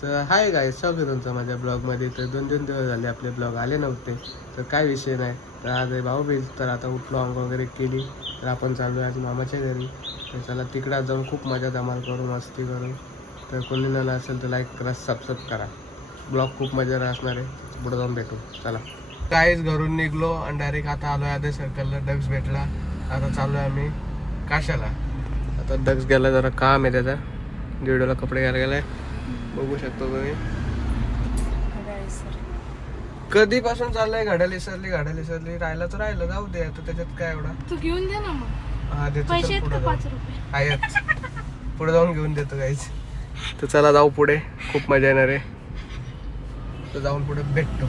तर hi guys, स्वागत आहे तुमचं माझ्या ब्लॉगमध्ये. तर 2-3 दिवस झाले आपले ब्लॉग आले नव्हते, तर काय विषय नाही. तर आज आहे भाऊबीज, तर आता उठलो, अंघोळ वगैरे केली, तर आपण चाललो आहे आज मामाच्या घरी. तर चला तिकडे जाऊन खूप मजा धमाल करू, मस्ती करू. तर कोणी न असेल तर लाईक करा, सबस्क्राईब करा. ब्लॉग खूप मजा असणार आहे, पुढे जाऊन भेटू. चला काहीच घरून निघलो आणि डायरेक्ट आता आलो आहे आधे सर्कलला. डग्स भेटला, आता चाललो आहे आम्ही काशाला. आता डग्स गेला, जरा काम आहे त्याचा, व्हिडिओला कपडे घ्यायला गेलाय, बघू शकतो तुम्ही. कधीपासून चाललंय घड्याल इसरली राहिलं तर राहिलं, जाऊ दे आता, त्याच्यात काय एवढा. तू घेऊन दे ना मग. हा देतो, पैसे पुढे 5 रुपये आहेत, पुढे जाऊन घेऊन देतो काहीच. तर चला जाऊ पुढे, खूप मजा येणार आहे. तर जाऊन पुढे भेटतो.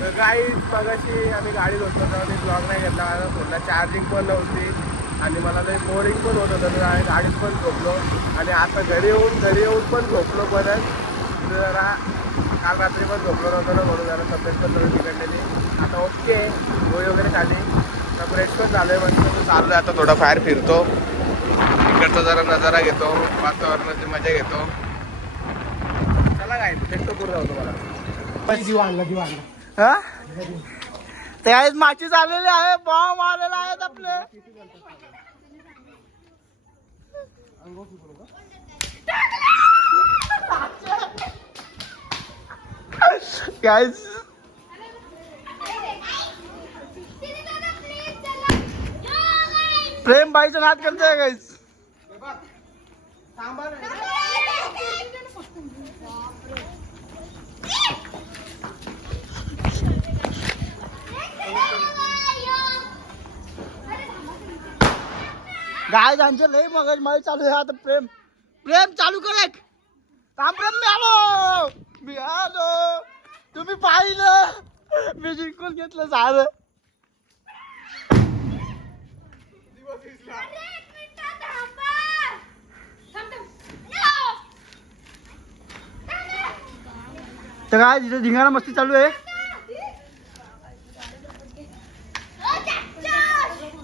तर काही मगाशी आम्ही गाडीत होतो, तर ब्लॉग नाही घेतला, माझा फोनला चार्जिंग पण नव्हती आणि मला लई बोरिंग पण होत होतं. तर गाडीत पण झोपलो आणि आता घरी येऊन पण झोपलो परत. जरा काल रात्री पण झोपलो नव्हतं ना, म्हणून जरा तब्येत पण थोडी बिघडलेली. आता ओके, गोळी वगैरे खाली, तर फ्रेश पण झालं आहे. मस्त चाललो आहे आता, थोडा बाहेर फिरतो, इकडचा जरा नजारा घेतो, वातावरणाची मजा घेतो. चला काय भेटतो, पुढे जाऊ तुम्हाला. दिवा ते आहेत माची चाललेली आहे, बॉम्ब आलेला आहेत आपले. गाइस प्रेम भाईचा नाद करतोय गाइस. गाय त्यांचे लई मगज मारी चालू आहे आता. प्रेम चालू कर एक. प्रेम मी आलो तुम्ही पाहिलं, मी जिंकून घेतलं झालं. तर काय तिथे धिंगाणा मस्ती चालू आहे.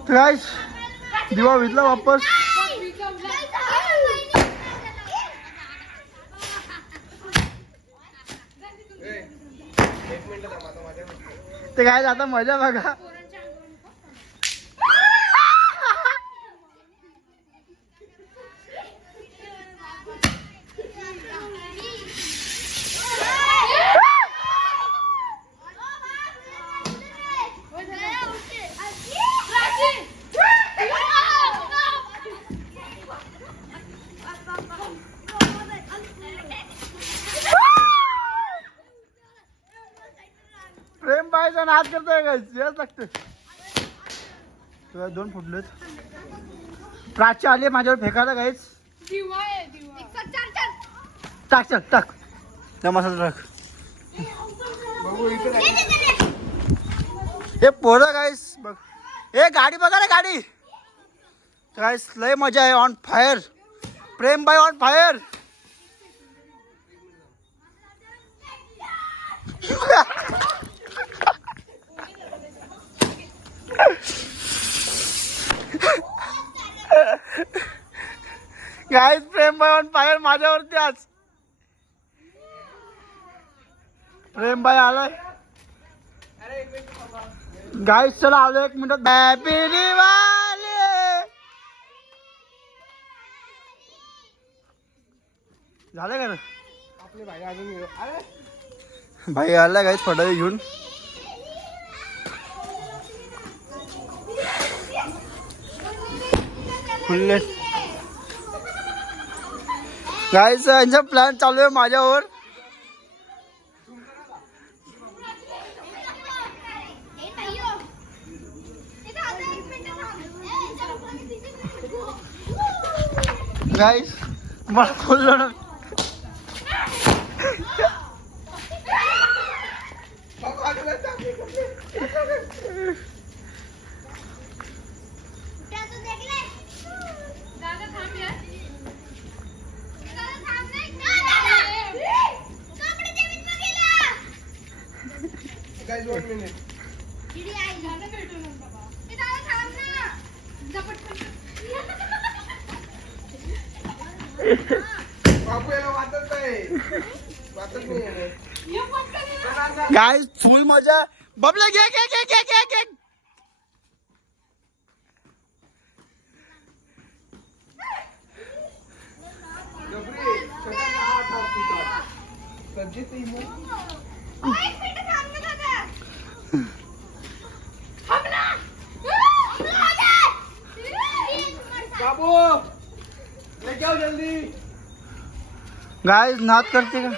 तर काय दिवा विजला वापस. ते काय आता मजा बघा. प्रेम बायचा नाद करतोय का, याच लागतं. तुला 2 फुटलेत. प्राची आली माझ्यावर फेकायला काहीच. दिवा आहे दिवा. टाक त्या मसाला टाक. हे पोरं गाईस बघ, हे गाडी बघा रे गाडी. गाईस लय मजा आहे, ऑन फायर. प्रेम बाय ऑन फायर. गाईस प्रेम बाय ऑन फायर माझ्यावरती आज. प्रेम बाय आलाय गाईस. चला आलो 1 मिनिटात. हॅपी दिवाळी. झालं का ना आपले भाई अजून भाई आला गाईस फटाके घेऊन. फुल्ले गाईस, यांचा प्लॅन चालू आहे माझ्यावर. गाईस मला बोललो ना. Guys, 1 minute. बापू याला वाटत नाही. गाइस फुल मजा. बबले घे घे घे घे घे घे. बाबू लेके आओ जल्दी. गाइस नाच करते का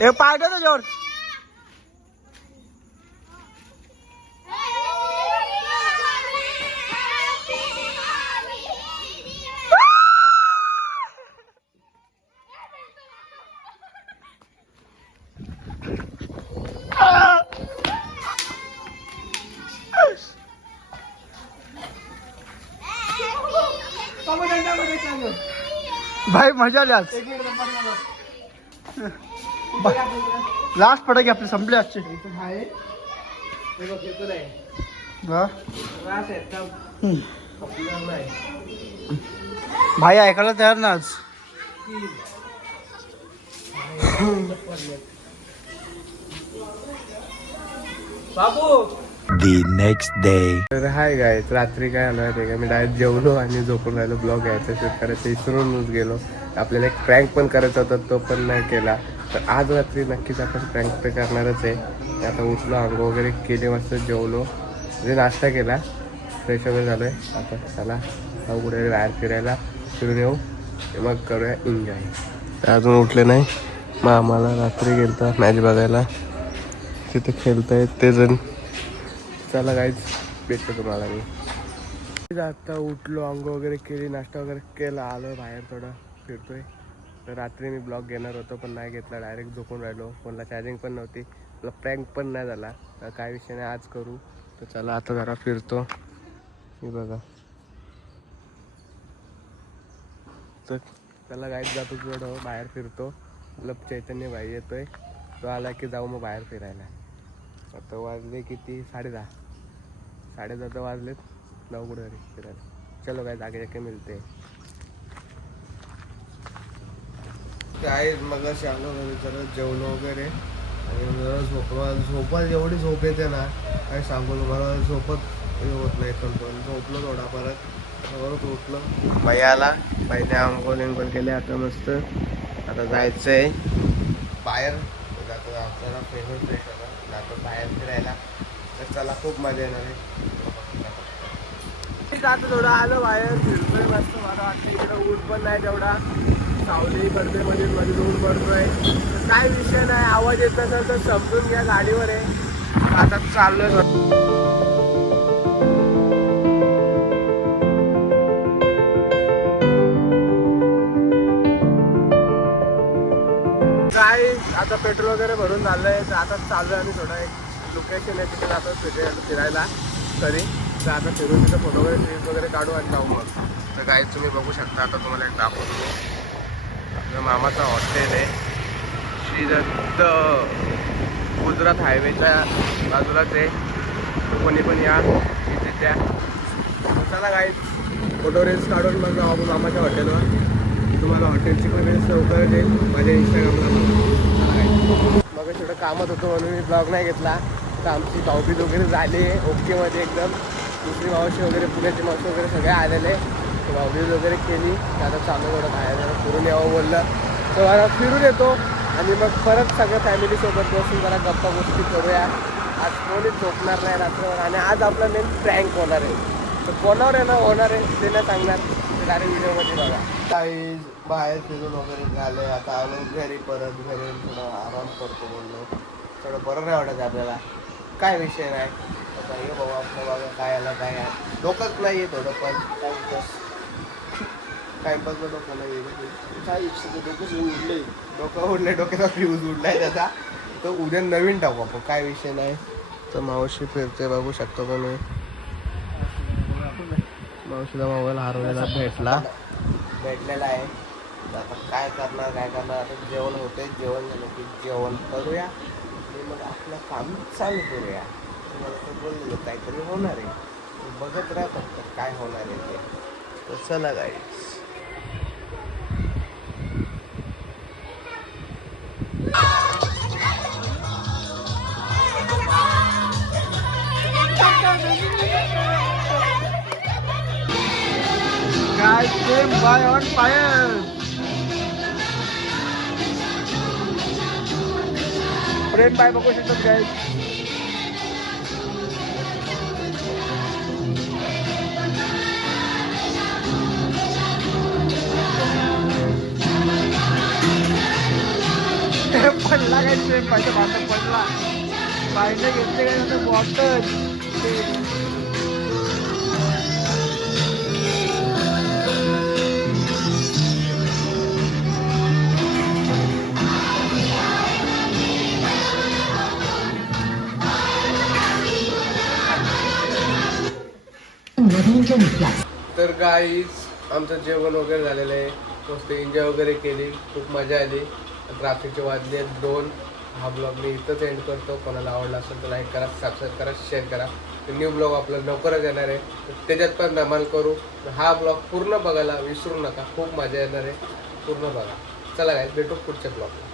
एक पार्ट है जोर. भाई मजा आली आज. लास्ट पडे आपले संपले आजचे. हा? भाई ऐकायला तयार ना आज. बाबू The next day. तर हाय गायच रात्री काय आलं माहिती का, मी डायरेक्ट जेवलो आणि झोपून राहिलो. ब्लॉग यायचा शूट करायचं विसरूनच गेलो. आपल्याला एक प्रँक पण करायचा होता, तो पण नाही केला. तर आज रात्री नक्कीच आपण प्रँक पे करणारच आहे. आता उठलो, अंघोळ वगैरे केले, मस्त जेवलो, म्हणजे नाश्ता केला, फ्रेश वगैरे झालो आहे. आता चला जाऊ कुठे बाहेर फिरायला, फिरून येऊ, मग करूया एन्जॉय. तर अजून उठले नाही. मग आम्हाला रात्री गेलता मॅच बघायला, तिथे खेळतायत ते जण. चला गाईज भेटतो तुम्हाला मी. आता उठलो, अंघोळ वगैरे केली, नाश्ता वगैरे केला, आलो बाहेर थोडं फिरतोय. तर रात्री मी ब्लॉग घेणार होतो पण नाही घेतला, डायरेक्ट झोपून राहिलो. फोनला चार्जिंग पण नव्हती, मला प्रँक पण नाही झाला. काय विषय नाही, आज करू. तर चला आता जरा फिरतो. हे बघा, तर चला गाईज जातो थोडं बाहेर फिरतो. मतलब चैतन्य भाई येतोय, तो आला की जाऊ मग बाहेर फिरायला. आता वाजले किती, 10:30. 10:30 तर वाजलेत, जाऊ कुठे घरी फिरायला. चलो काय जागे जाके मिळते. काय मग आलो घरी, जरा जेवलो वगैरे आणि जरा झोपा एवढी झोप येते ना, काय सांगू मला. झोपत होत नाही कंट्रोल. झोपलो थोडा, परत उठलो. बाई आला, बाईने आंघोळ केले. आता मस्त आता जायचं आहे बाहेर. जातो आपल्याला फ्रेश होता, जातो बाहेर फिरायला. तर चला खूप मजा येणार आहे. आता थोडं आलं बाहेर, फिरतोय मस्त. मला वाटतं इकडं ऊन पण नाही तेवढा, सावली पडते मध्ये ऊन पडतोय. काय विषय नाही, आवाज येत नसेल तर समजून घ्या, गाडीवर आहे. आता चाललोय. काय आता पेट्रोल वगैरे भरून झालंय. तर आता चालू आहे, आणि थोडं एक लोकेशन आहे तिथे जातो फिरायला तरी. तर आता फिरून तिथं फोटो वगैरे क्लिप वगैरे काढू आणि जाऊ मग. तर काय तुम्ही बघू शकता, आता तुम्हाला एक दाखवतो मी. आपल्या मामाचा हॉस्टेल आहे, श्री दत्त गुजरात हायवेच्या बाजूलाच आहे. कोणी पण या इथे त्या. चला काय फोटो रील्स काढून मग जाऊ आपण मामाच्या हॉटेलवर. तुम्हाला हॉटेलची पण रील्स लवकर देईल माझ्या इंस्टाग्रामला. मग थोडं कामात होतो म्हणून मी ब्लॉग नाही घेतला. तर आमची भाऊबीज वगैरे झाली ओकेमध्ये एकदम. दुसरी मावशी वगैरे, पुण्याची मावशी वगैरे सगळे आलेले. तर भाऊबीज वगैरे केली. आता चालू थोडं बाहेर जरा फिरून यावं बोललं, तर मला फिरून येतो आणि मग परत सगळं फॅमिलीसोबत बसून जरा गप्पा गोष्टी करूया. आज कोणीच झोपणार नाही रात्रभर. आणि आज आपला मेन प्रँक होणार आहे. तर कोणावर आहे ना होणार आहे ते नाही सांगणार, ते डायरेक्ट व्हिडिओमध्ये बघा. काही बाहेर फिरून वगैरे झालं. आता आलो घरी, परत घरी थोडं आराम करतो बोललो. थोडं बरं नाही वाटत आपल्याला, काय विषय नाही. आता हे बाबा आपलं बघा काय आला काय आहे, डोकंच नाही आहे थोडं पण टाइमपासला डोकं नाही आहे. काय डोकंच उडले, डोकं उडले, डोक्याचा फ्यूज उडलाय त्याचा. तर उद्या नवीन टाकू आपण, काय विषय नाही. तर मावशी फिरते बघू शकतो तुम्ही. मावशीला मोबाईल हरवलेला भेटलेला आहे. आता काय करणार आता जेवण होतंय, जेवण झालं की जेवण करूया आणि मग आपलं काम चालू करूया. मला तर बोललेलं काहीतरी होणार आहे, बघत राहा फक्त काय होणार आहे ते. तर चला guys. Guys, Prem Bhai on fire. Prem बाय बघू शकतात गाईज. पडला काय प्रेम बायच्या भांडण पडला. बायने घेतले काय नंतर बॉटल. तर गाईज आमचं जेवण वगैरे झालेलं आहे, मस्त एन्जॉय वगैरे केली, खूप मजा आली. ट्रॅफिकचे वाजले 2. हा ब्लॉग मी इथंच एंड करतो. कोणाला आवडला असेल तर लाईक करा, सबस्क्राईब करा, शेअर करा. न्यू ब्लॉग आपला लवकरच येणार आहे, त्याच्यात पण धमाल करू. हा ब्लॉग पूर्ण बघायला विसरू नका, खूप मजा येणार आहे, पूर्ण बघा. चला गाईज, भेटू पुढच्या ब्लॉगला.